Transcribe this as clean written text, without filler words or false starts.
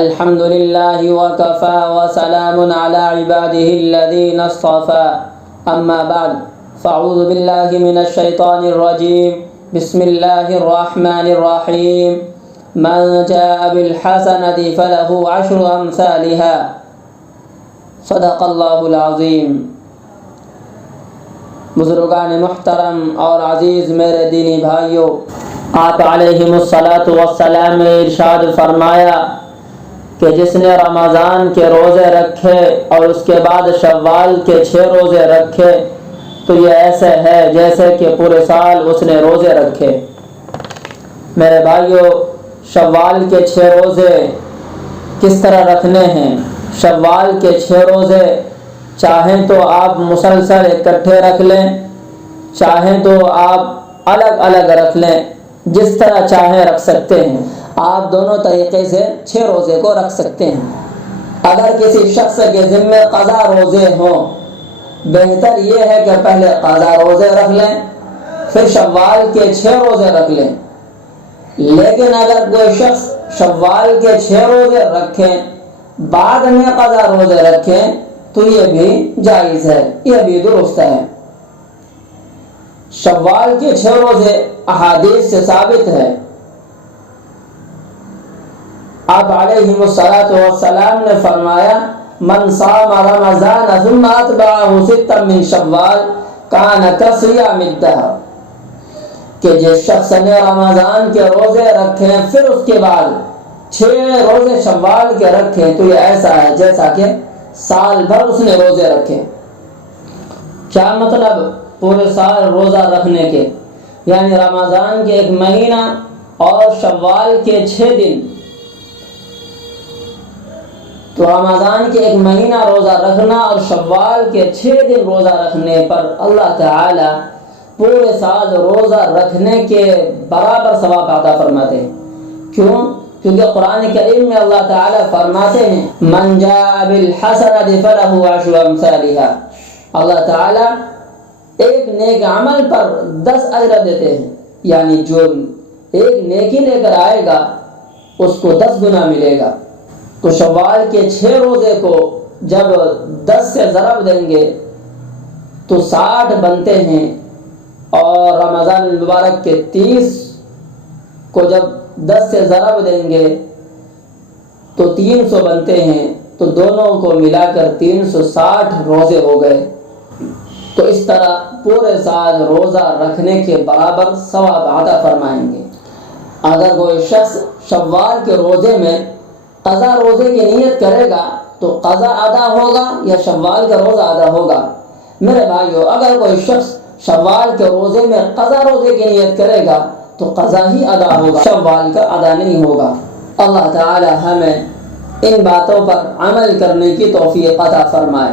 الحمد لله وكفى وسلام على عباده الذين اصطفى أما بعد فأعوذ بالله من الشيطان الرجيم بسم الله الرحمن الرحيم من جاء بالحسنة فله عشر أمثالها صدق اللہ العظیم۔ بزرگان محترم اور عزیز میرے دینی بھائیوں، آپ علیہم الصلاۃ والسلام نے ارشاد فرمایا کہ جس نے رمضان کے روزے رکھے اور اس کے بعد شوال کے 6 روزے رکھے تو یہ ایسے ہے جیسے کہ پورے سال اس نے روزے رکھے۔ میرے بھائیوں، شوال کے 6 روزے کس طرح رکھنے ہیں؟ شوال کے 6 روزے چاہیں تو آپ مسلسل اکٹھے رکھ لیں، چاہیں تو آپ الگ الگ رکھ لیں، جس طرح چاہیں رکھ سکتے ہیں۔ آپ دونوں طریقے سے 6 روزے کو رکھ سکتے ہیں۔ اگر کسی شخص کے ذمے قضا روزے ہوں، بہتر یہ ہے کہ پہلے قضا روزے رکھ لیں، پھر شوال کے 6 روزے رکھ لیں۔ لیکن اگر کوئی شخص شوال کے 6 روزے رکھیں بعد میں قضا روزے رکھیں تو یہ بھی جائز ہے، یہ بھی درست ہے۔ شوال کے 6 روزے احادیث سے ثابت ہے۔ آپ علیہ الصلاۃ والسلام نے فرمایا من صام رمضان ثم اتبعه 6 من شوال کان کصیام الدہر، کہ جس شخص نے رمضان کے روزے رکھے پھر اس کے بعد 6 روزے شوال کے رکھے تو یہ ایسا ہے جیسا کہ سال بھر اس نے روزے رکھے۔ کیا مطلب پورے سال روزہ رکھنے کے؟ یعنی رمضان کے 1 مہینہ اور شوال کے 6 دن، تو رمضان کے 1 مہینہ روزہ رکھنا اور شوال کے 6 دن روزہ رکھنے پر اللہ تعالی پورے سال روزہ رکھنے کے برابر ثواب عطا فرماتے ہیں۔ کیوں؟ کیونکہ قرآن کریم میں اللہ تعالی فرماتے ہیں من جاء بالحسنۃ فلہ 10 امثالها، اللہ تعالی ایک نیک عمل پر 10 اجر دیتے ہیں، یعنی جو ایک نیکی لے کر آئے گا اس کو 10 گنا ملے گا۔ تو شوال کے 6 روزے کو جب 10 سے ضرب دیں گے تو 60 بنتے ہیں، اور رمضان المبارک کے 30 کو جب 10 سے ضرب دیں گے تو 300 بنتے ہیں، تو دونوں کو ملا کر 360 روزے ہو گئے۔ تو اس طرح پورے سال روزہ رکھنے کے برابر ثواب عطا فرمائیں گے۔ اگر کوئی شخص شوال کے روزے میں قضا روزے کی نیت کرے گا تو قضا ادا ہوگا یا شوال کا روزہ ادا ہوگا؟ میرے بھائیو، اگر کوئی شخص شوال کے روزے میں قضا روزے کی نیت کرے گا تو قضا ہی ادا ہوگا، شوال کا ادا نہیں ہوگا۔ اللہ تعالی ہمیں ان باتوں پر عمل کرنے کی توفیق عطا فرمائے۔